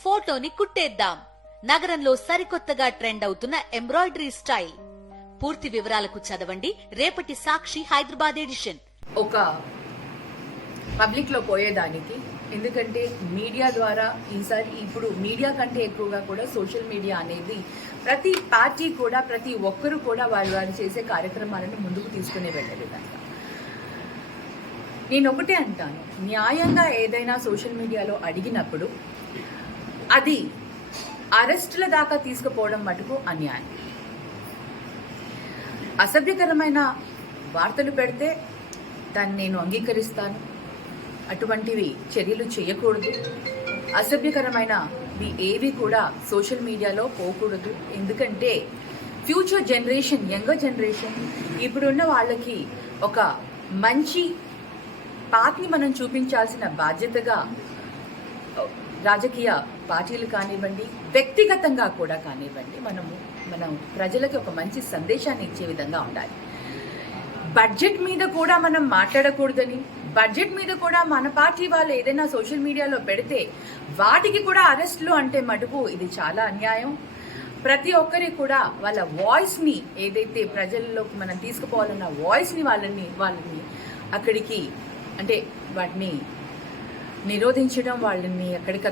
ఫోటోని కుట్టేద్దాం. నగరంలో సరికొత్తగా ట్రెండ్ అవుతున్న ఎంబ్రాయిడరీ స్టైల్. పూర్తి వివరాలకు చదవండి రేపటి సాక్షి హైదరాబాద్ ఎడిషన్. ఒక పబ్లిక్ లో పోయేదానికి, ఎందుకంటే మీడియా ద్వారా ఇప్పుడు మీడియా కంటే ఎక్కువగా కూడా సోషల్ మీడియా అనేది ప్రతి పార్టీ కూడా ప్రతి ఒక్కరు కూడా వారు చేసే కార్యక్రమాలను ముందుకు తీసుకునే వెళ్ళేదాన్ని. నేను ఒకటే అంటాను, న్యాయంగా ఏదైనా సోషల్ మీడియాలో అడిగినప్పుడు అది అరెస్టుల దాకా తీసుకుపోవడం మటుకు అన్యాయం. అసభ్యకరమైన వార్తలు పెడితే దాన్ని నేను అంగీకరిస్తాను. అటువంటివి చర్యలు చేయకూడదు. అసభ్యకరమైనవి ఏవి కూడా సోషల్ మీడియాలో పోకూడదు. ఎందుకంటే ఫ్యూచర్ జనరేషన్, యంగర్ జనరేషన్, ఇప్పుడున్న వాళ్ళకి ఒక మంచి పాత్ని మనం చూపించాల్సిన బాధ్యతగా రాజకీయ పార్టీలు కానివ్వండి, వ్యక్తిగతంగా కూడా కానివ్వండి, మనం ప్రజలకి ఒక మంచి సందేశాన్ని ఇచ్చే విధంగా ఉండాలి. బడ్జెట్ మీద కూడా మనం మాట్లాడకూడదని, బడ్జెట్ మీద కూడా మన పార్టీ వాళ్ళు ఏదైనా సోషల్ మీడియాలో పెడితే వాటికి కూడా అరెస్టులు అంటే మటుకు ఇది చాలా అన్యాయం. ప్రతి ఒక్కరి కూడా వాళ్ళ వాయిస్ని, ఏదైతే ప్రజల్లోకి మనం తీసుకుపోవాలన్న వాయిస్ని వాళ్ళని అక్కడికి, అంటే వాటిని నిరోధించడం, వాళ్ళని అక్కడికి